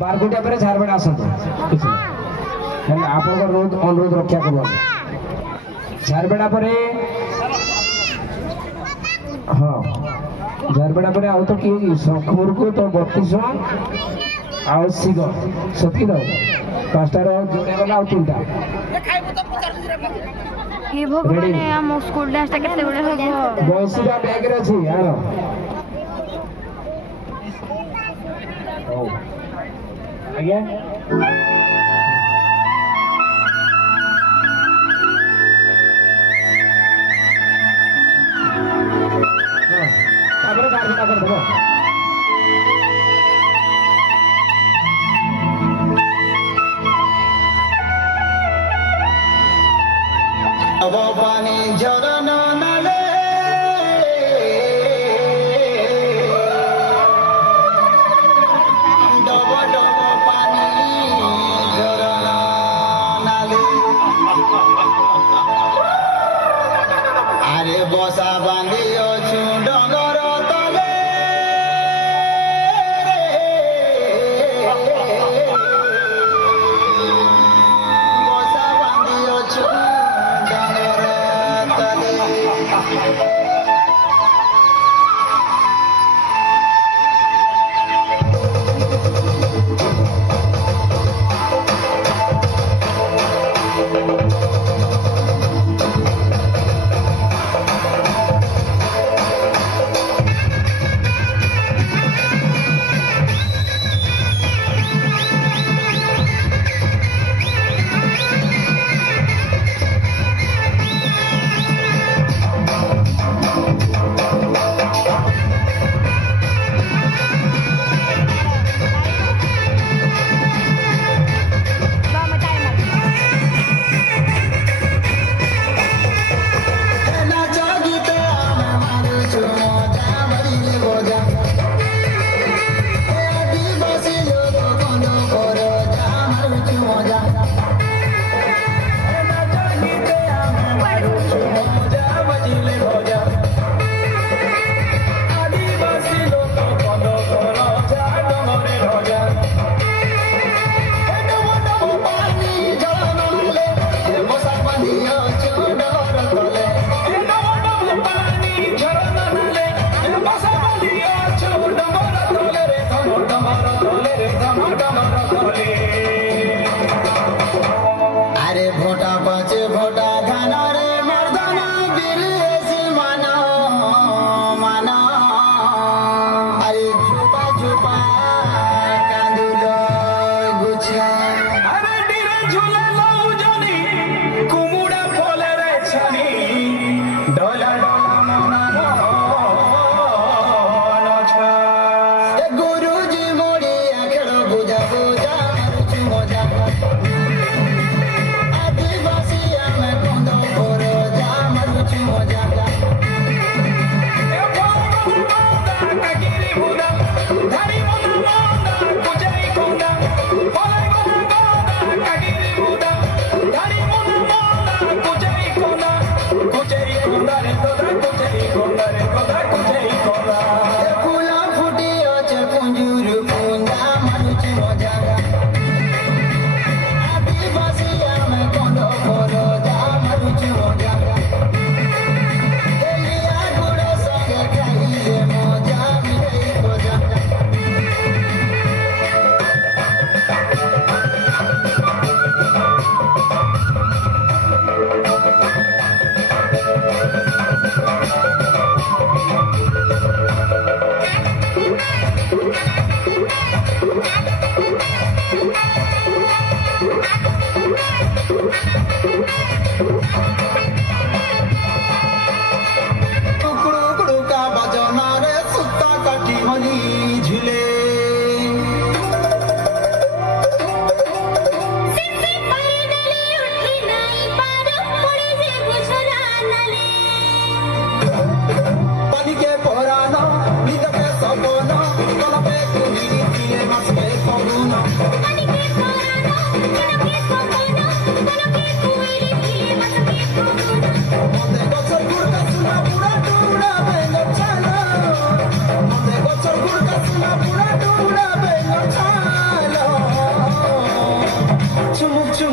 बारकोटिया पर झारबड़ा आसत आप रोज अनुरोध रक्षा कर झारबड़ा पर हाँ झारबड़ा पर आउ तो किए शंखपुर को तो 32 आउ सिग सतकी दो पांचटा जोड़े वाला आउ 3टा हे भगवान हम स्कूल डांस ता केते बडे हो बयसीटा बैग रे छी आनो आज्ञा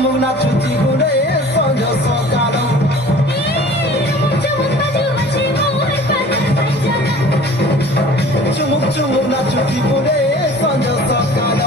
ଚୁମୁକ ନାଚୁଛି ଗୁଡେ ସଞ୍ଜ ସକାଳ ଚୁମୁକ ଚୁମୁକ ନାଚୁଛି ଗୁଡେ ସଞ୍ଜ ସକାଳ